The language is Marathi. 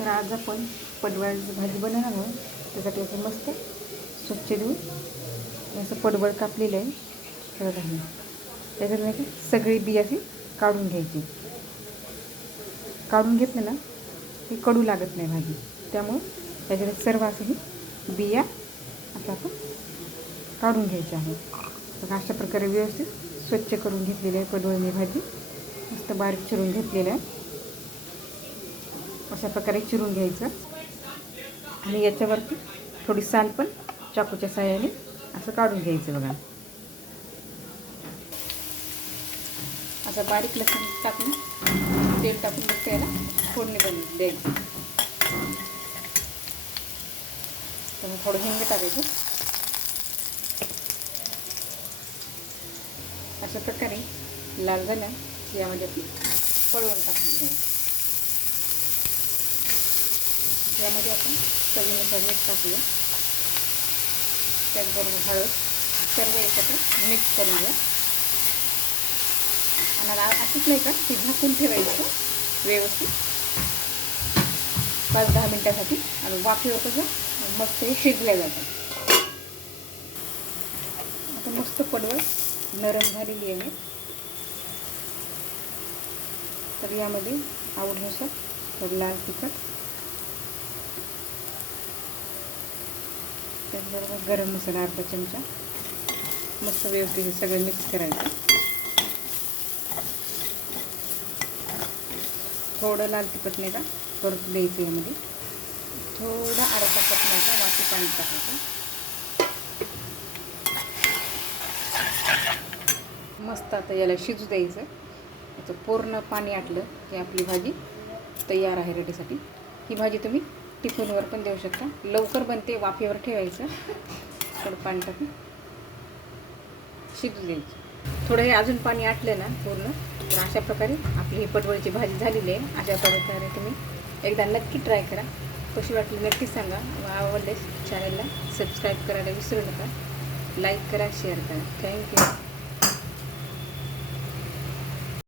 तर आज आपण पडवळाची भाजी बनवणार आहोत. त्यासाठी असं मस्त स्वच्छ धुवून असं पडवळ कापलेलं आहे. करत आहे त्याच्यात नाही का सगळी बी अशी काढून घ्यायची. काढून घेतलं ना की कडू लागत नाही भाजी. त्यामुळं त्याच्यात सर्व अशी बिया असं आपण काढून घ्यायची आहे. तर अशा प्रकारे व्यवस्थित स्वच्छ करून घेतलेली आहे पडवळणी भाजी. मस्त बारीक चिरून घेतलेलं आहे. अशा प्रकारे चिरून घ्यायचं आणि याच्यावरती थोडी साल पण चाकूच्या साहाय्याने असं काढून घ्यायचं बघा. असं बारीक लसूण टाकून तेल टाकून मग त्याला फोडणी द्यायची. तर थोडं हिंग टाकायचं. अशा प्रकारे लाल झालं यामध्ये आपण पडवळ टाकून घ्यायचं. यामध्ये आपण चवीनुसार मीठ टाकूया. त्याचबरोबर हळद सर्व एकत्र मिक्स करून घ्या. आणि असंच नाही का ते झाकून ठेवायचं व्यवस्थित 5-10 मिनटासाठी. आणि वाफेवर कसं मस्त हे शिजल्या जातं. आता मस्त पडवळ नरम झालेली आहे. तर यामध्ये आवडीनुसार थोडं लाल तिखट, त्याचबरोबर गरम मसाला अर्धा चमचा, मस्त व्यवस्थित सगळं मिक्स करायचं. थोडं लाल तिखट नाही का परत द्यायचं. यामध्ये थोडं अर्धा कप नाही का वाटी पाणी टाकायचं. मस्त आता याला शिजू द्यायचं. याचं पूर्ण पाणी आटलं की आपली भाजी तयार आहे रेडीसाठी. ही भाजी तुम्ही टिफिनवर पण देऊ शकता. लवकर बनते. वाफेवर ठेवायचं. थोडं पाणी टाकून शिजू द्यायचं. थोडं हे अजून पाणी आटलं ना पूर्ण, तर अशा प्रकारे आपली ही पडवळची भाजी झालेली आहे. अशा प्रकारे तुम्ही एकदा नक्की ट्राय करा. कशी वाटली नक्की सांगा. आवडल्यास चॅनलला सबस्क्राईब करायला विसरू नका. लाईक करा, शेअर करा. थँक्यू.